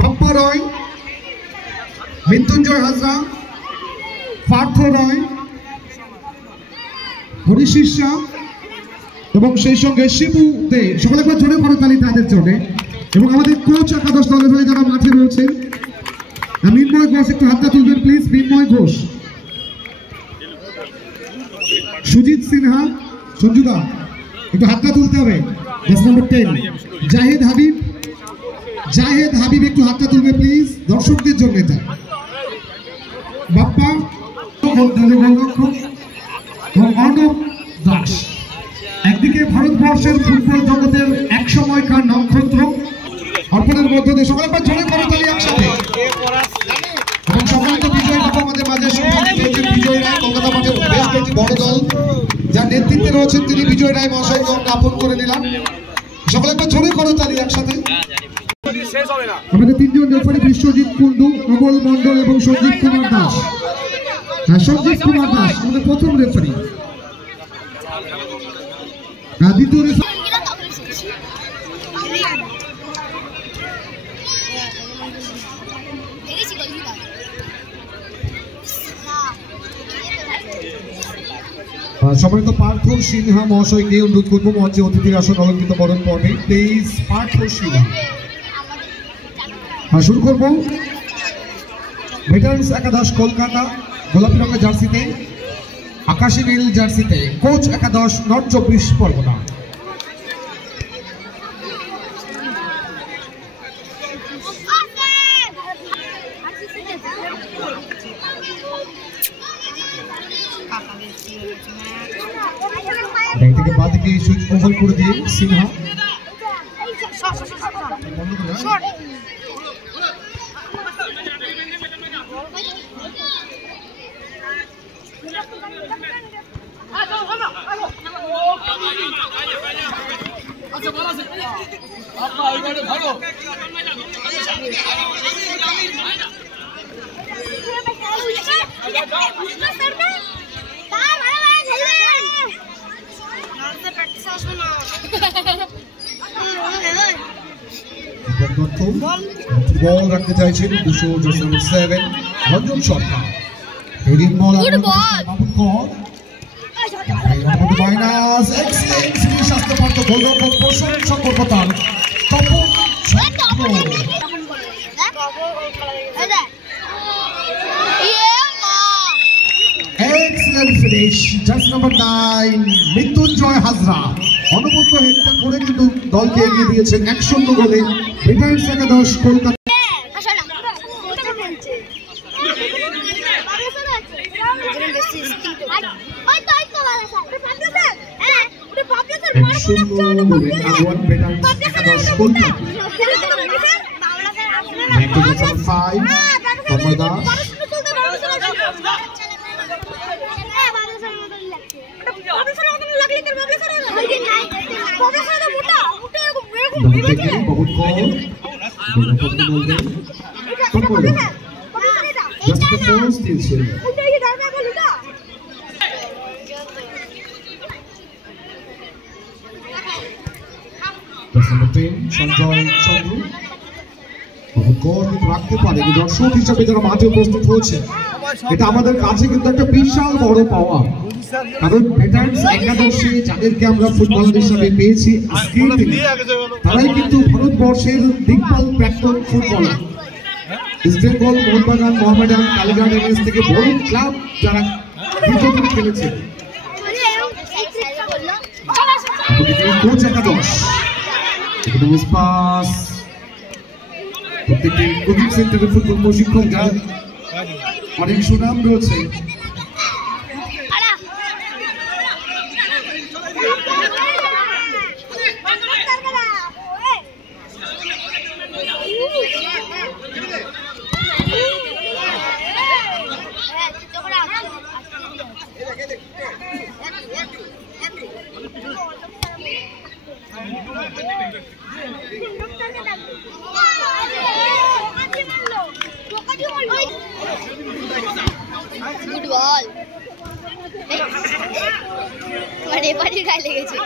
বাপ্পা রয়, মৃত্যুঞ্জয় হাজরা, পার্থ রয়, হরিশিষ্যা এবং সেই সঙ্গে শিবু দে। সকলে একবার জোরে করতালি তাদের জন্য। এবং আমাদের কোচ একাদশ দলের হয়ে যারা মাঠে রয়েছেন, মিন্ময় ঘোষ, একটু হাতটা তুলবেন প্লিজ। মিন্ময় ঘোষ, সুজিত সিনহা, সঞ্জুদা একটু হাতটা তুলতে হবে। নম্বর 10 জাহেদ হাবিব, জাহেদ হাবিব একটু হাতটা তুলবে প্লিজ, দর্শকদের জন্য এটা। বাপ্পা এবং অর্ণব দাস। একদিকে ভারতবর্ষের ফুটবল জগতের এক সময়কার নক্ষত্র অর্পণের মধ্য দিয়ে সকলে একবার জোরে করতালি একসাথে। এবং সম্মানিত বিজয় বাবু আমাদের মাঝে বিজয় রায়, কলকাতা মাঠের বেশ কয়েকটি বড় দল যার নেতৃত্বে রয়েছেন তিনি বিজয় রায় মহাশয়কে আমরা আপন করে নিলাম। সকলে একবার জোরে করতালি একসাথে। আমাদের তিনজন রেফারি বিশ্বজিৎ কুন্ডু, অমল মন্ডল এবং সঞ্জীব কুমার দাস। হ্যাঁ, সঞ্জীব কুমার দাস আমাদের প্রথম রেফারি। দ্বিতীয় রেফারি সম্মানিত পার্থ সিনহা মহাশয়কে অনুরোধ করবো মঞ্চে অতিথির আসন অলঙ্কৃত বরণ পর্বে। 23 পার্থ সিনহা। শুরু করবো ভেটারেন্স একাদশ কলকাতা, গোলাপি রঙের জার্সিতে, আকাশী নীল জার্সিতে কোচ একাদশ নর্থ 24 পরগনা। থেকে বাদিকে সুইচ ওভার করে দিয়ে সিনহা বল রাখতে চাইছেন 207 রঞ্জন সরকার। মৃত্যুঞ্জয় হাজরা অনবদ্য হেডটা করে কিন্তু দলকে এগিয়ে দিয়েছেন 1-0 গোলে। ভেটারেন্স একাদশ কলকাতা। সঞ্জয় চন্দ্র রাখতে পারে। দর্শক হিসাবে যারা মাঠে উপস্থিত হয়েছে, এটা আমাদের কাছে কিন্তু একটা বিশাল বড় পাওয়া। কারণ ভেটারেন্স একাদশে যাদেরকে আমরা ফুটবলার হিসাবে পেয়েছি তারাই কিন্তু ভারতবর্ষের দিকপাল প্রাক্তন footballer. East Bengal, Mohun Bagan, Mohammedan, Kalighat MS থেকে বড় ক্লাব যারা দীর্ঘদিন খেলেছে। কোচ একাদশ পাস প্রত্যেকটি কোচিং সেন্টারে ফুটবল প্রশিক্ষক যার অনেক সুনাম রয়েছে। ফুটবল মানে বাড়ির গায়ে লেগেছে।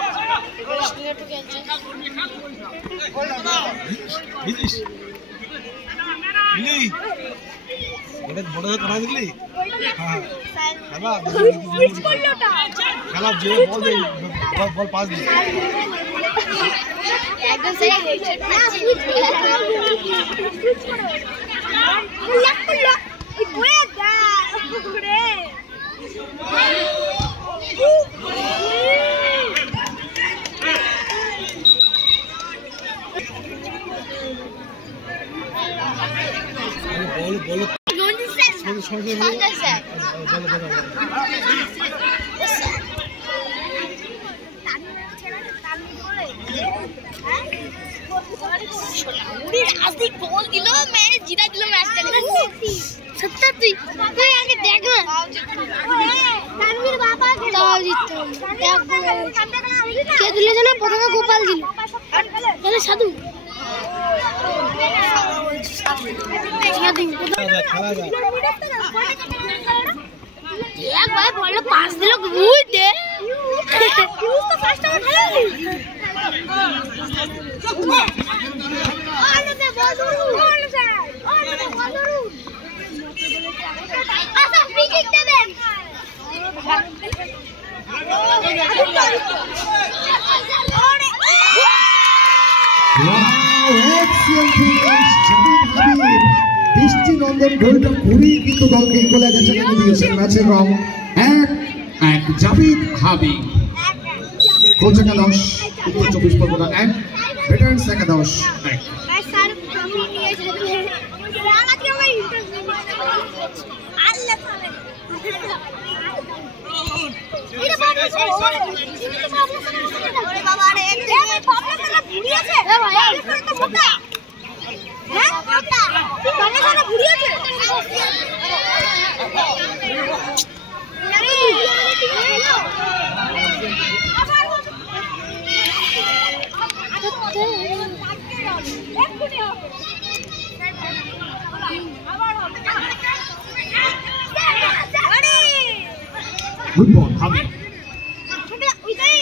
এটা বড় করা দিলি হ্যাঁ খেলা খেলা যে বল দে বল পাস দে একদম সেই হেডশট মারছি বল বল राजदीप बॉल दिलो मैं जीता दिलो मैच चलेगा 70 তুই আগে দেখ না তানভীর বাবা তাও জিততো কে দিলে জানো প্রথমে গোপাল দিল তাহলে সাধু এক ভাই বললো পাস দিল গুড দে ইউজ তো ফার্স্ট টাইম খেলালি আরে বজরু আরে বজরু আচ্ছা ফ্রি কিক দেবেন দৃষ্টিনন্দন গোলটা খুবই কিন্তু দলকে ইকুয়ালাইজেশন এনে দিয়েছেন ম্যাচের রং 1-1 জাবিদ হাবিব কোচ একাদশ উত্তর 24 পরগনা 1 ভেটারেন্স একাদশ 1 স্যার আমি নিয়ে যাবো আমাকে আমার ইন্টারভিউ আল্লাহ তাআলা এটা বাবা ওরে বাবা রে এই বাবা সারা ভুড়ি আছে এ ভাই তো মোটা হ্যাঁ মোটা বাবা সারা ভুড়ি আছে আরে Good ball, Habib.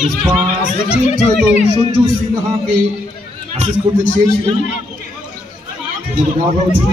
This pass, Legend to Sanju Sinha के assist করতে চেয়েছিলেন। কিন্তু বল উঠে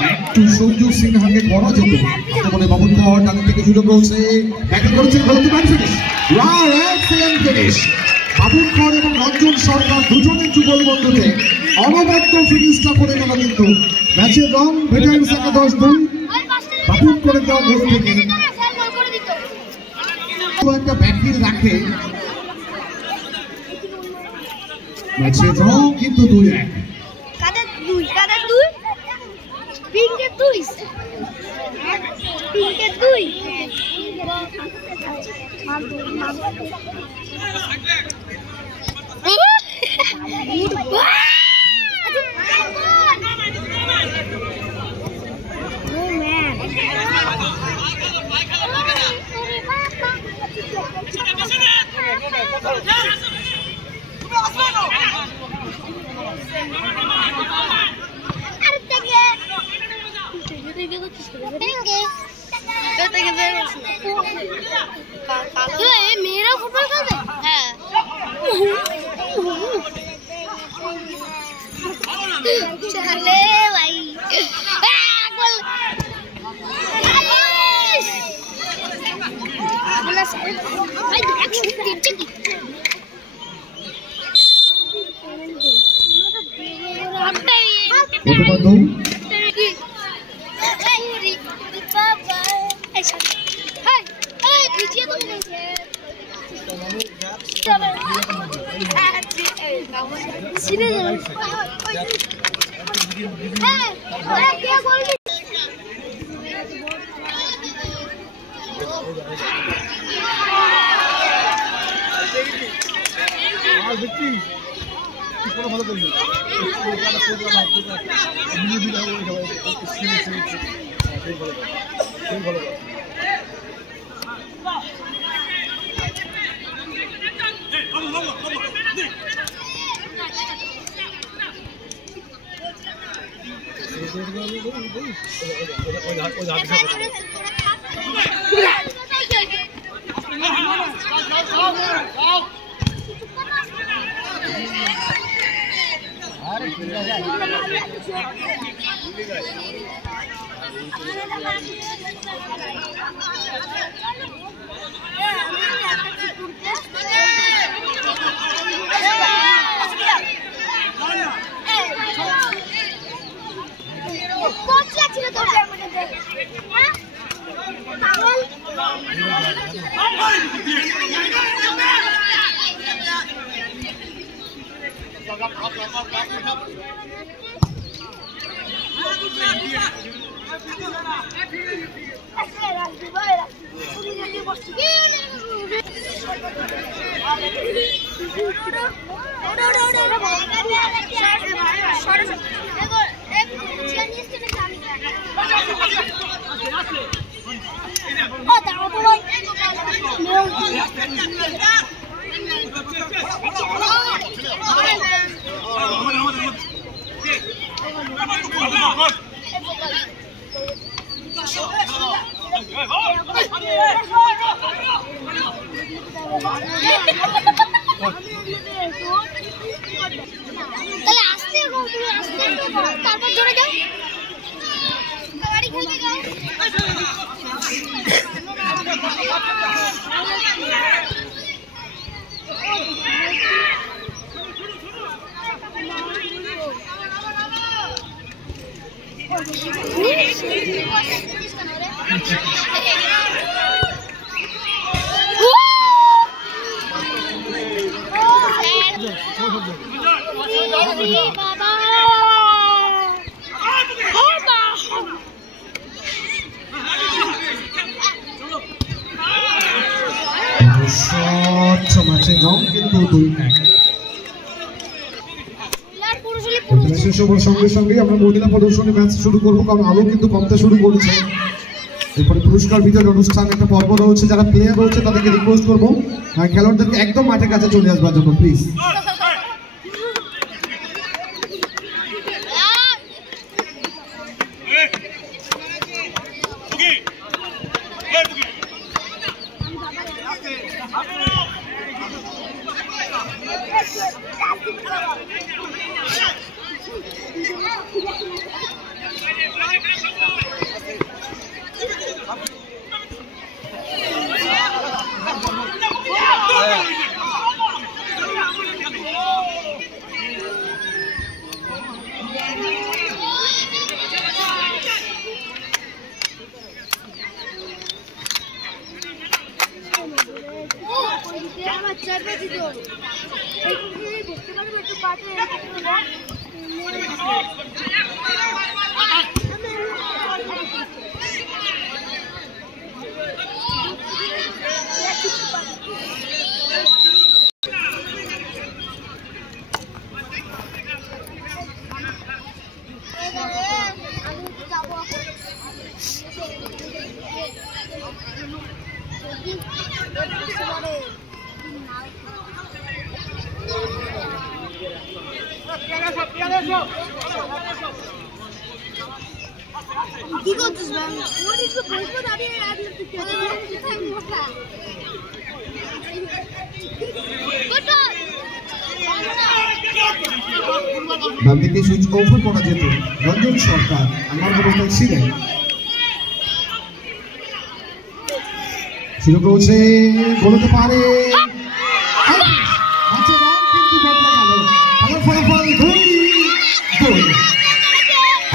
ব্যাক টু সঞ্জু সিনহাকে করা যেত বলে বাবুল কর তাদের থেকে সুযোগ রয়েছে ব্যাটিং করেছে Bharat match finish wow excellent finish Babul কর এবং রঞ্জন সরকার দুজনের যুগল বন্ধুতে অনবদ্য ফিনিশটা করে গেল কিন্তু ম্যাচের রং ভেটারেন্স একাদশ 2 বাবুল করে দেওয়া গোল থেকে একটা ব্যাকফিল রাখে ম্যাচের রং কিন্তু 2-1 কাদের দুই পিঙ্কের দুই मेरा फुटबॉल खेलते हैं चले भाई ভালো করলি ভালো তাহলে আসতে তারপর ধরে যাও গাড়ি খেলতে যাও সঙ্গে সঙ্গে আমরা মহিলা প্রদর্শনী ম্যাচ শুরু করবো, কারণ আলো কিন্তু কমতে শুরু করেছে। এরপরে পুরস্কার বিতরণ অনুষ্ঠান একটা পর্ব রয়েছে, যারা প্লেয়ার রয়েছে তাদেরকে রিকোয়েস্ট করবো খেলোয়াড়দেরকে একদম মাঠের কাছে চলে আসবার জন্য প্লিজ। বামদিকে সুইচ ওভার করা যেত, রঞ্জন সরকার আমার অবস্থায় ছিলেন। সুযোগ রয়েছে, বলতে পারে কিন্তু বদলে গেল। ফলাফল 2-2।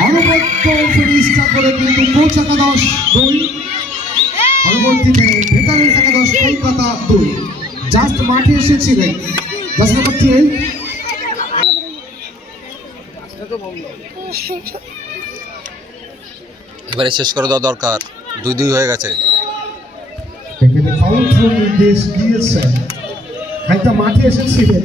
অনবদ্য ফিনিশটা করে কিন্তু কোচ একাদশ 2, পরবর্তীতে ভেটারেন্স একাদশ কলকাতা 2। জাস্ট মাঠে এসেছিলেন। জাস্ট নাম্বার 12 এবারে শেষ করে দেওয়া দরকার, 2-2 হয়ে গেছে। এখানে ফাউল নির্দেশ দিয়েছেন, খানিকটা মাঠে এসেছিলেন।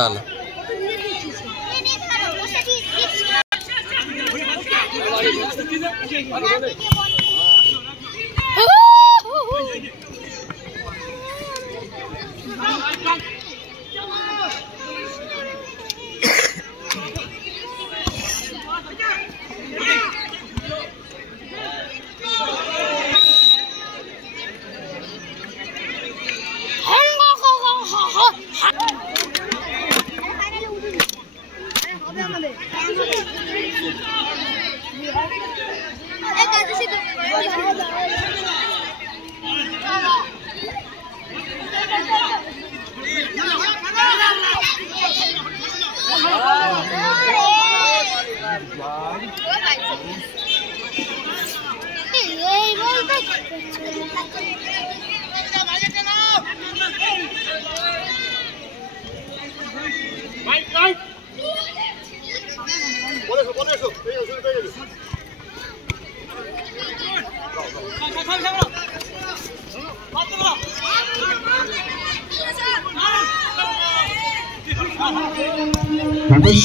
না না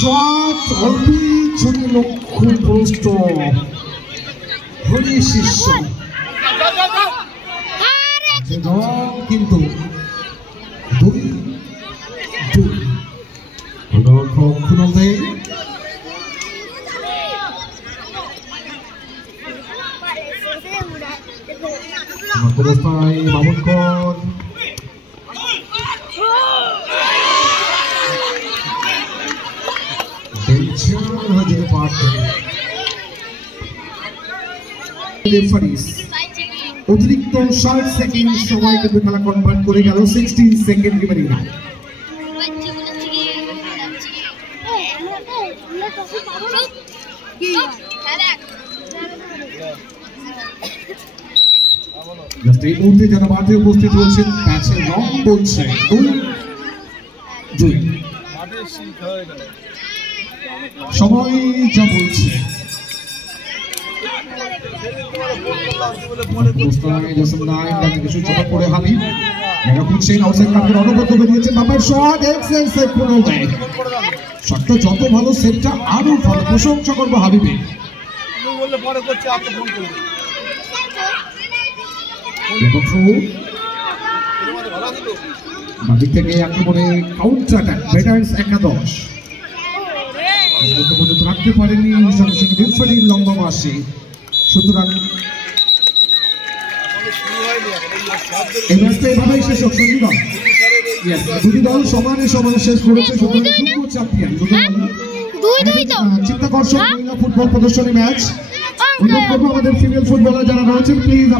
শট অল্পি ছোট লক্ষ্যভ্রষ্ট হরি শিষ্য কিন্তু 2-2 খুলতে অবস্থায় মামুনকর অতিরিক্ত 60 সেকেন্ড সময় কিন্তু খেলা কনভার্ট করে গেল 16 সেকেন্ড রিমেনিং। এই মুহূর্তে যারা মাঠে উপস্থিত হয়েছেন ম্যাচের রং বলছে 2-2 সময় যা বলছে। যত ভালো সেটটা আরো ভালো, প্রশংসা করবো হাবিবে। বাদিক থেকে আক্রমণে কাউন্টার অ্যাটাক ব্যাটার্স একাদশ পর্যন্ত রাখতে পারেনি, সঙ্গে সঙ্গে রেফারির লম্বা মাসে। সুতরাং এই ম্যাচটা এভাবেই শেষ হোক। সঞ্জীবন দুটি দল সমানে সমানে শেষ করেছে। সুতরাং চ্যাম্পিয়ন চিত্তাকর্ষক মহিলা ফুটবল প্রদর্শনী ম্যাচ। অনুরোধ করবো আমাদের ফিমেল ফুটবলার যারা রয়েছেন প্লিজ